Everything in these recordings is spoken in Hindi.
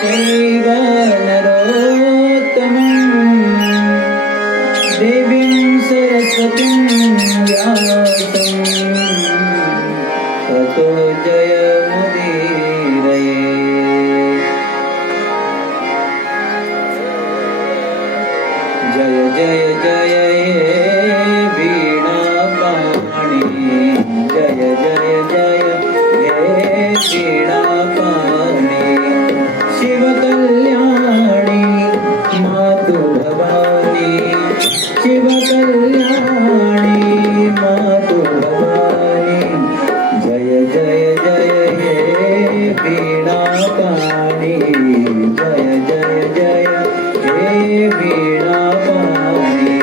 चैव नरोत्तमं देवीं सरस्वतीं व्यासं ततो जयमुदीरये। जय जय जय हे वीणापाणि, जय जय जय हे वीणापाणि। शिव कल्याणी मातु भवानी, शिव कल्याणी मातु भवानी। जय जय जय हे वीणापाणि, जय जय जय हे वीणापाणि।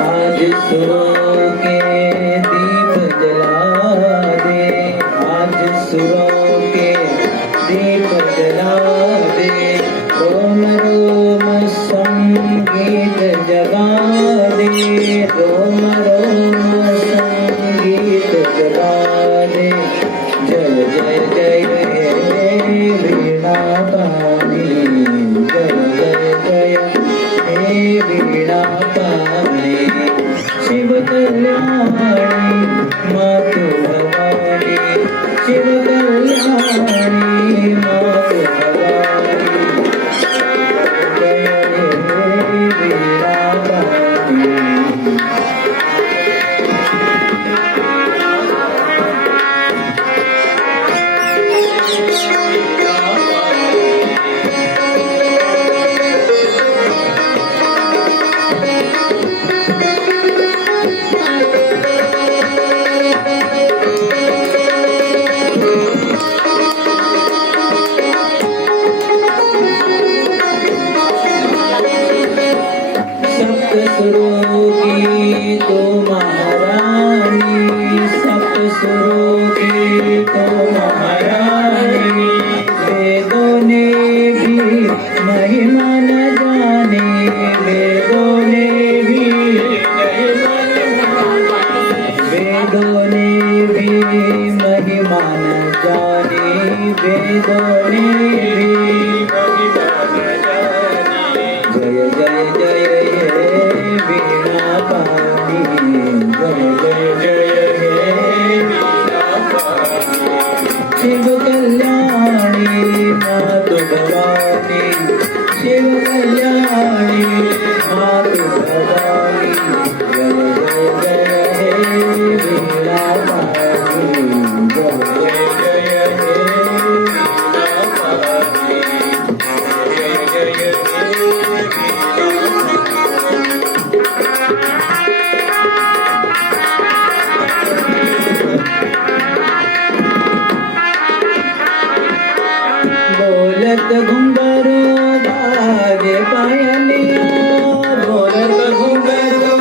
आज सुरों के दीप जला दे, आज सुरों के दीप जला दे। रोम रोम संगीत जगा दे, रोम रोम संगीत जगा दे। जय जय जय हे वीणापाणि, जय जय जय हे वीणापाणि। शिव कल्याणी मातु भवानी, शिव कल्याणी मातु भवानी। जय हे वीणापाणि। सप्त सुरों की तो महारानी, सप्त सुरों की तो महारानी। वेदों ने भी महिमा न जाने, वेदों ने भी वेदों ने भी महिमा न जाने, वेदों ने भी महिमा न जाने। जय जय जय हे वीणापाणि, जय जय जय हे वीणापाणि। शिव कल्याणी मातु भवानी, शिव कल्याणी मातु भवानी। जय जय जय हे वीणापाणि, जय जय जय हे वीणापाणि। जय जय जय हे बोलत घुंघरू बाजे पायलिया, बोलत घुंघरू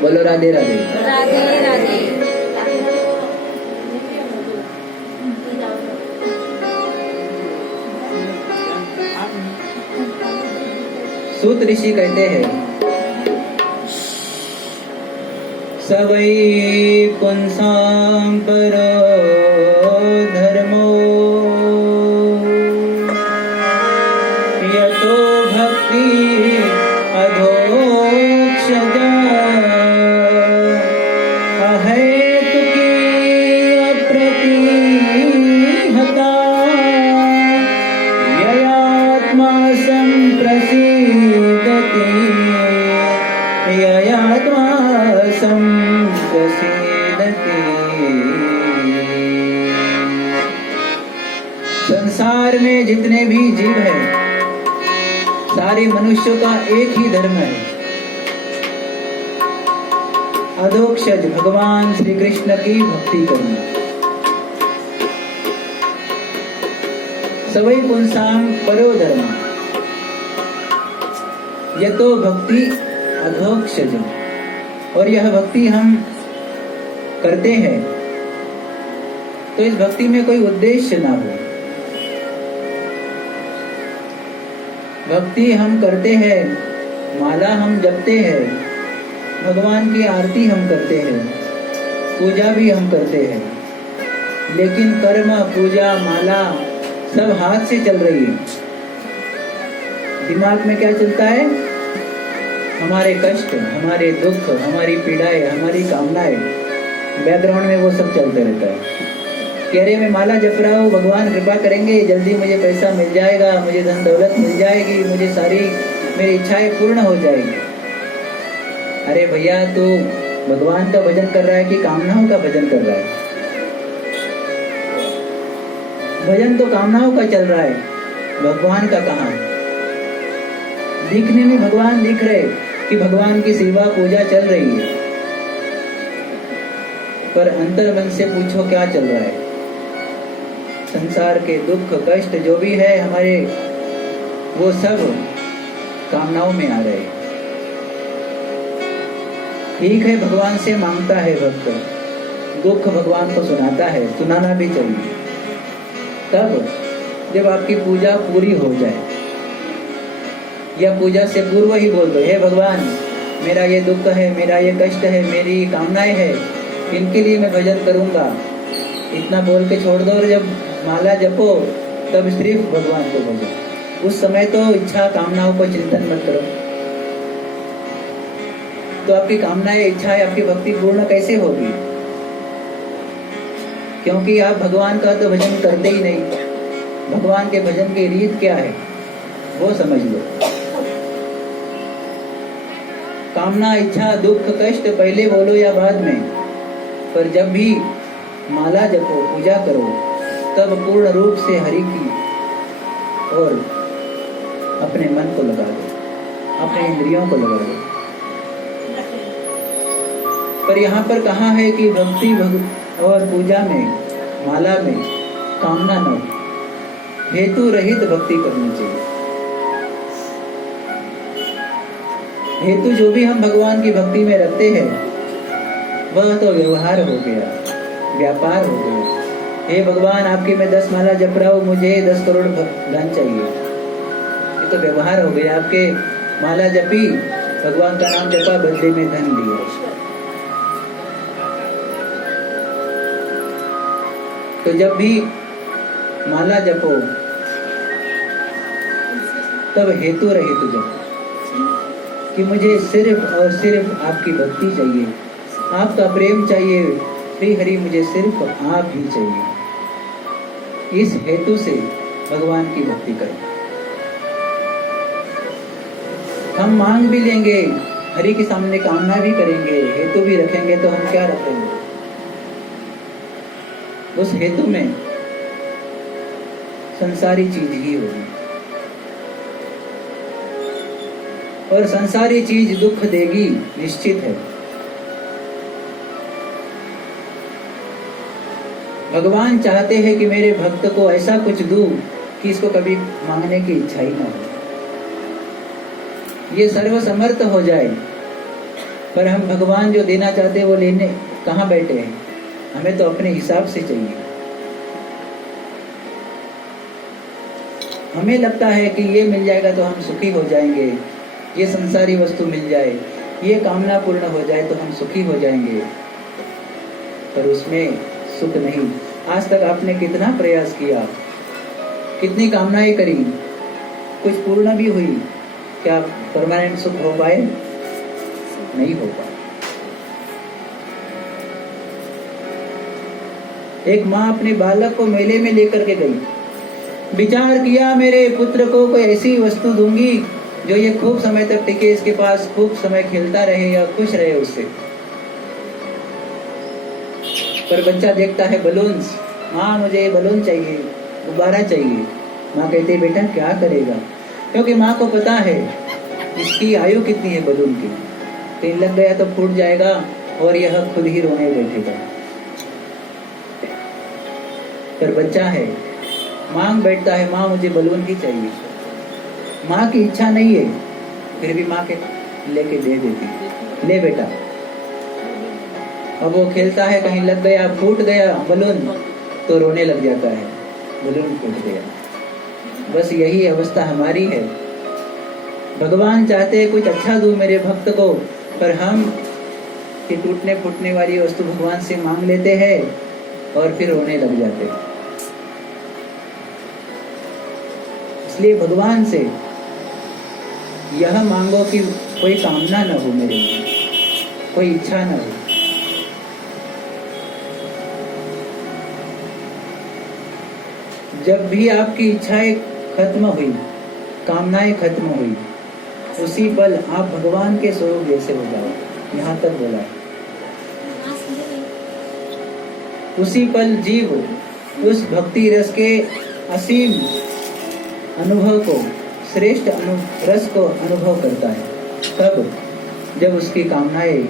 बोलो राधे राधे। राधे राधे। सूत ऋषि कहते हैं, सवै पुंसां परो धर्मो यतो भक्ति अधोक्षजा अहेतुकी अप्रतिहता ययात्मा संप्रसीदति ययात्मा संप्रसीदति। संसार में जितने भी जीव हैं, सारे मनुष्यों का एक ही धर्म है, अधोक्षज भगवान श्री कृष्ण की भक्ति करना। सवै पुंसां परो धर्म यतो भक्ति अधोक्षज। और यह भक्ति हम करते हैं तो इस भक्ति में कोई उद्देश्य ना हो। भक्ति हम करते हैं, माला हम जपते हैं, भगवान की आरती हम करते हैं, पूजा भी हम करते हैं, लेकिन कर्म, पूजा, माला सब हाथ से चल रही है। दिमाग में क्या चलता है? हमारे कष्ट, हमारे दुख, हमारी पीड़ाएं, हमारी कामनाएं, बैकग्राउंड में वो सब चलते रहता है। कह रहे मैं माला जप रहा हूँ, भगवान कृपा करेंगे, जल्दी मुझे पैसा मिल जाएगा, मुझे धन दौलत मिल जाएगी, मुझे सारी मेरी इच्छाएं पूर्ण हो जाएगी। अरे भैया, तू भगवान का भजन कर रहा है कि कामनाओं का भजन कर रहा है? भजन तो कामनाओं का चल रहा है, भगवान का कहाँ? दिखने में भगवान दिख रहे कि भगवान की सेवा पूजा चल रही है, पर अंतर मन से पूछो क्या चल रहा है? संसार के दुख कष्ट जो भी है हमारे, वो सब कामनाओं में आ रहे। ठीक है, भगवान से मांगता है भक्त, दुख भगवान को सुनाता है, सुनाना भी चाहिए। तब जब आपकी पूजा पूरी हो जाए, या पूजा से पूर्व ही बोल दो, हे भगवान, मेरा ये दुख है, मेरा ये कष्ट है, मेरी कामनाएं है, इनके लिए मैं भजन करूंगा, इतना बोल के छोड़ दो। और जब माला जपो तब सिर्फ भगवान को भजो। उस समय तो इच्छा कामनाओं को चिंतन मत करो। तो आपकी कामनाएं, इच्छाएं, आपकी भक्ति पूर्ण कैसे होगी? क्योंकि आप भगवान का तो भजन करते ही नहीं। भगवान के भजन की रीत क्या है वो समझ लो। कामना, इच्छा, दुख, कष्ट पहले बोलो या बाद में, पर जब भी माला जपो, पूजा करो, तब पूर्ण रूप से हरि की और अपने मन को लगा दो, अपने इंद्रियों को लगा दो। पर यहाँ पर कहा है कि भक्ति और पूजा में, माला में कामना न हो, हेतु रहित भक्ति करनी चाहिए। हेतु जो भी हम भगवान की भक्ति में रखते हैं वह तो व्यवहार हो गया, व्यापार हो गया। हे भगवान, आपकी मैं 10 माला जप रहा हूँ, मुझे 10 करोड़ धन चाहिए, ये तो व्यवहार हो गया। आपके माला जपी, भगवान का नाम जपा, बदले में धन लिया। तो जब भी माला जपो तब हेतु रहित जपो कि मुझे सिर्फ और सिर्फ आपकी भक्ति चाहिए, आपका प्रेम चाहिए, श्री हरि मुझे सिर्फ आप ही चाहिए। इस हेतु से भगवान की भक्ति करें। हम मांग भी लेंगे, हरि के सामने कामना भी करेंगे, हेतु भी रखेंगे, तो हम क्या रखेंगे? उस हेतु में संसारी चीज ही होगी, और संसारी चीज दुख देगी, निश्चित है। भगवान चाहते हैं कि मेरे भक्त को ऐसा कुछ दूं कि इसको कभी मांगने की इच्छा ही ना हो। ये सर्वसमर्थ हो जाए, पर हम भगवान जो देना चाहते हैं वो लेने कहाँ बैठे हैं? हमें तो अपने हिसाब से चाहिए। हमें लगता है कि ये मिल जाएगा तो हम सुखी हो जाएंगे, ये संसारी वस्तु मिल जाए, ये कामना पूर्ण हो जाए तो हम सुखी हो जाएंगे, पर उसमें सुख नहीं। आज तक आपने कितना प्रयास किया, कितनी कामनाएं करी, कुछ पूर्ण भी हुई, क्या परमानेंट सुख हो पाए? नहीं हो पाए। एक माँ अपने बालक को मेले में लेकर के गई, विचार किया मेरे पुत्र को कोई ऐसी वस्तु दूंगी जो ये खूब समय तक टिके, इसके पास खूब समय खेलता रहे या खुश रहे उससे। पर बच्चा देखता है बलून्स, माँ मुझे बलून चाहिए, गुब्बारा चाहिए। माँ कहती है बेटा क्या करेगा? क्योंकि माँ को पता है इसकी आयु कितनी है बलून की, कहीं लग गया तो फूट जाएगा और यह खुद ही रोने बैठेगा। पर बच्चा है, मांग बैठता है माँ मुझे बलून ही चाहिए। माँ की इच्छा नहीं है, फिर भी माँ के लेके दे देती, ले बेटा। अब वो खेलता है, कहीं लग गया, फूट गया बलून, तो रोने लग जाता है, बलून फूट गया। बस यही अवस्था हमारी है। भगवान चाहते हैं कुछ अच्छा दूं मेरे भक्त को, पर हम कि टूटने फूटने वाली वस्तु भगवान से मांग लेते हैं और फिर रोने लग जाते हैं। इसलिए भगवान से यह मांगो कि कोई कामना न हो मेरे लिए, कोई इच्छा न हो। जब भी आपकी इच्छाएं खत्म हुई, कामनाएं खत्म हुई, उसी पल आप भगवान के स्वरूप जैसे हो जाओ। यहाँ तक बोला है। उसी पल जीव उस भक्ति रस के असीम अनुभव को, श्रेष्ठ रस को अनुभव करता है। तब जब उसकी कामनाएं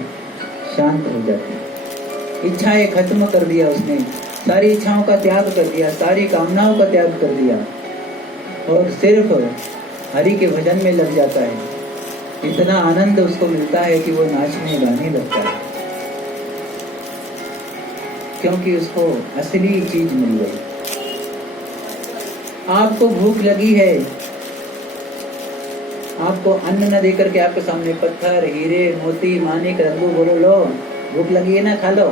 शांत हो जाती, इच्छाएं खत्म कर दिया उसने, सारी इच्छाओं का त्याग कर दिया, सारी कामनाओं का त्याग कर दिया और सिर्फ हरि के भजन में लग जाता है। इतना आनंद उसको मिलता है कि वो नाचने गाने लगता है, क्योंकि उसको असली चीज मिल गई। आपको भूख लगी है, आपको अन्न न देकर के आपके सामने पत्थर, हीरे, मोती, मानिक रख दो, बोलो लो भूख लगी है ना खा लो।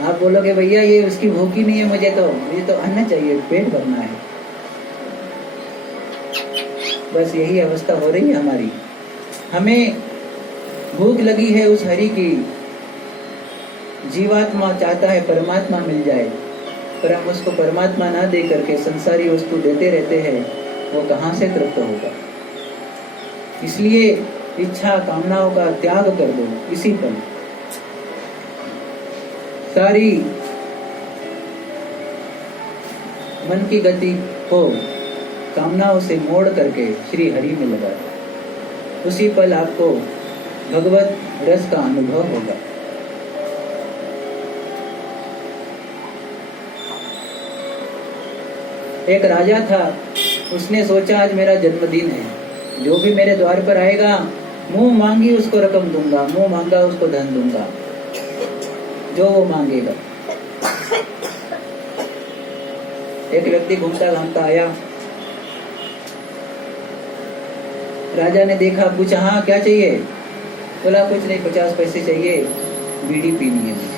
आप बोलोगे भैया ये उसकी भूख ही नहीं है, मुझे तो अन्न चाहिए, पेट भरना है। बस यही अवस्था हो रही है हमारी। हमें भूख लगी है उस हरि की, जीवात्मा चाहता है परमात्मा मिल जाए, पर हम उसको परमात्मा ना दे करके संसारी वस्तु देते रहते हैं, वो कहाँ से तृप्त होगा। इसलिए इच्छा कामनाओं का त्याग कर दो इसी पल। सारी मन की गति को कामनाओं से मोड़ करके श्री हरि में लगा दो, उसी पल आपको भगवत रस का अनुभव होगा। एक राजा था, उसने सोचा आज मेरा जन्मदिन है, जो भी मेरे द्वार पर आएगा मुंह मांगी उसको रकम दूंगा, मुंह मांगा उसको धन दूंगा, जो वो मांगेगा। एक व्यक्ति घूमता घामता आया, राजा ने देखा, पूछा हाँ क्या चाहिए? बोला कुछ नहीं, 50 पैसे चाहिए, बीड़ी पीनी है मुझे।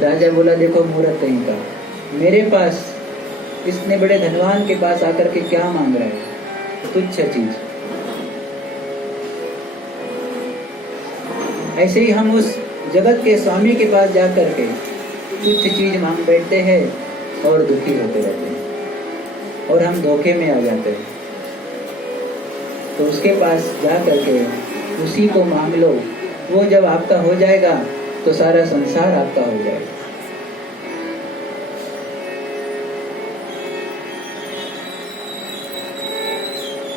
राजा बोला देखो मूर्ख कहीं का, मेरे पास इतने बड़े धनवान के पास आकर के क्या मांग रहा है? तुच्छ चीज। ऐसे ही हम उस जगत के स्वामी के पास जाकर के तुच्छ चीज मांग बैठते हैं और दुखी होते रहते हैं और हम धोखे में आ जाते हैं। तो उसके पास जा करके उसी को मांग लो, वो जब आपका हो जाएगा तो सारा संसार आपका हो जाएगा।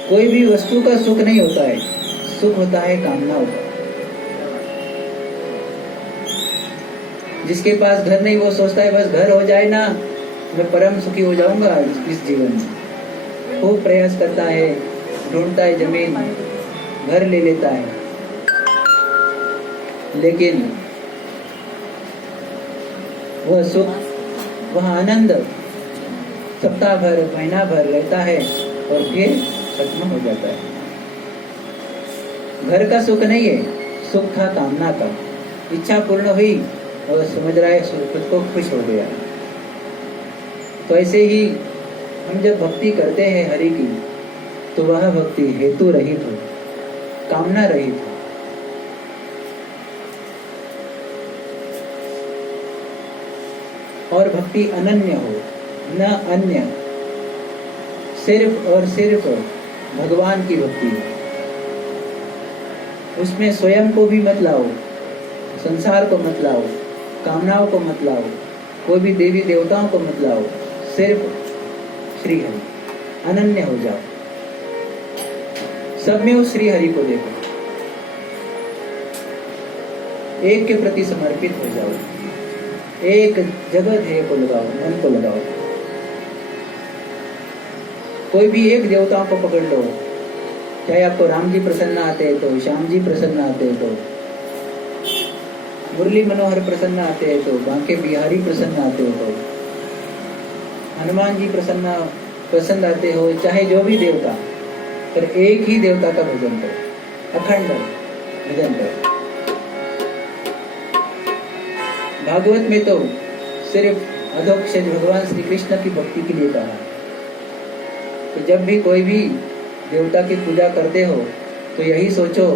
कोई भी वस्तु का सुख नहीं होता है, सुख होता है कामनाओं का। जिसके पास घर नहीं वो सोचता है बस घर हो जाए ना, मैं परम सुखी हो जाऊंगा इस जीवन में। खूब प्रयास करता है, ढूंढता है जमीन, घर ले लेता है, लेकिन वह सुख, वह आनंद सप्ताह भर, महीना भर रहता है और फिर खत्म हो जाता है। घर का सुख नहीं है, सुख था कामना का। इच्छा पूर्ण हुई और समझ रहा है खुद को खुश हो गया। तो ऐसे ही हम जब भक्ति करते हैं हरि की, तो वह भक्ति हेतु रहित हो, कामना रहित हो। और भक्ति अनन्य हो, न अन्य, सिर्फ और सिर्फ भगवान की भक्ति हो। उसमें स्वयं को भी मत लाओ, संसार को मत लाओ, कामनाओं को मत लाओ, कोई भी देवी देवताओं को मत लाओ, सिर्फ श्री हरि, अनन्य हो जाओ। सब में उस श्री हरि को देखो, एक के प्रति समर्पित हो जाओ, एक जगह ध्येय को लगाओ, मन को लगाओ। कोई भी एक देवताओं को पकड़ लो, चाहे आपको राम जी प्रसन्न आते हैं तो, श्याम जी प्रसन्न आते हैं तो, मुरली मनोहर प्रसन्न आते हैं तो, बांके बिहारी प्रसन्न आते हो तो, हनुमान जी पसंद आते हो, चाहे जो भी देवता, पर एक ही देवता का भजन करो, अखंड भजन करो। भागवत में तो सिर्फ अधोक्षज भगवान श्री कृष्ण की भक्ति के लिए कहा। तो जब भी कोई भी देवता की पूजा करते हो तो यही सोचो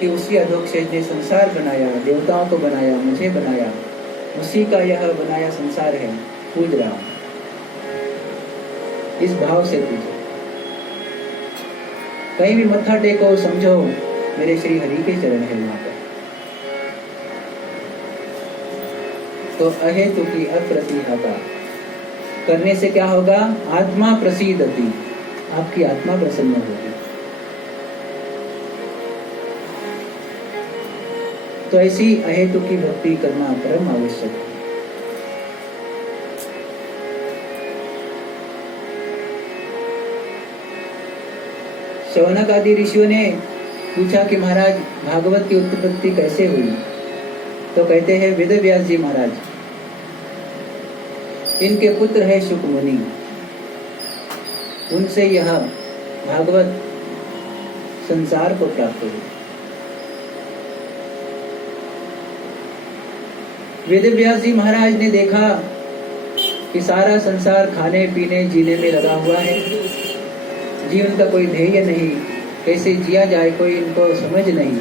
कि उसी अधोक्षज ने संसार बनाया, देवताओं को बनाया, मुझे बनाया, उसी का यह बनाया संसार है, पूज रहा हूं। इस भाव से पूजो। कहीं भी मत्था टेको, समझो मेरे श्री हरि के चरण है वहां पर। तो अहेतु की अप्रतिहता करने से क्या होगा? आत्मा प्रसीदति, आपकी आत्मा प्रसन्न होगी। तो ऐसी अहेतु की भक्ति करना परम आवश्यक है। शौनक आदि ऋषियों ने पूछा कि महाराज भागवत की उत्पत्ति कैसे हुई? तो कहते हैं वेद व्यास जी महाराज, इनके पुत्र है शुक मुनि, उनसे यह भागवत संसार को प्राप्त हुई। वेद व्यास जी महाराज ने देखा कि सारा संसार खाने पीने जीने में लगा हुआ है, जीवन का कोई ध्येय नहीं, कैसे जिया जाए कोई इनको समझ नहीं।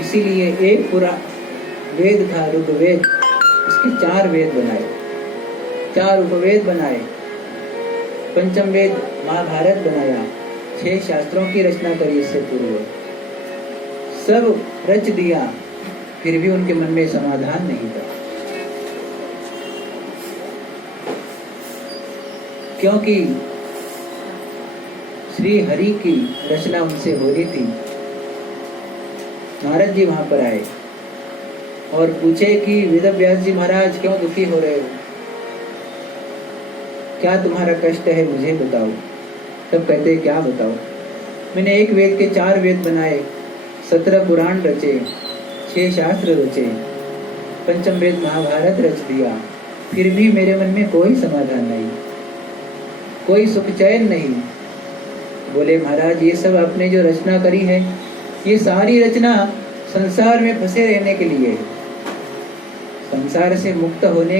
इसीलिए एक पूरा वेद था ऋग्वेद, इसके 4 वेद बनाए, 4 उपवेद बनाए, पंचम वेद महाभारत बनाया, 6 शास्त्रों की रचना करी इससे पूर्व, सब रच दिया, फिर भी उनके मन में समाधान नहीं था। क्योंकि श्री हरि की रचना उनसे हो रही थी। नारद जी वहां पर आए और पूछे कि वेद व्यास जी महाराज क्यों दुखी हो रहे हो, क्या तुम्हारा कष्ट है, मुझे बताओ। तब कहते क्या बताओ, मैंने एक वेद के 4 वेद बनाए, 17 पुराण रचे, 6 शास्त्र रचे, पंचम वेद महाभारत रच दिया, फिर भी मेरे मन में कोई समाधान नहीं, कोई सुख चैन नहीं। बोले महाराज ये सब आपने जो रचना करी है, ये सारी रचना संसार में फंसे रहने के लिए, संसार से मुक्त होने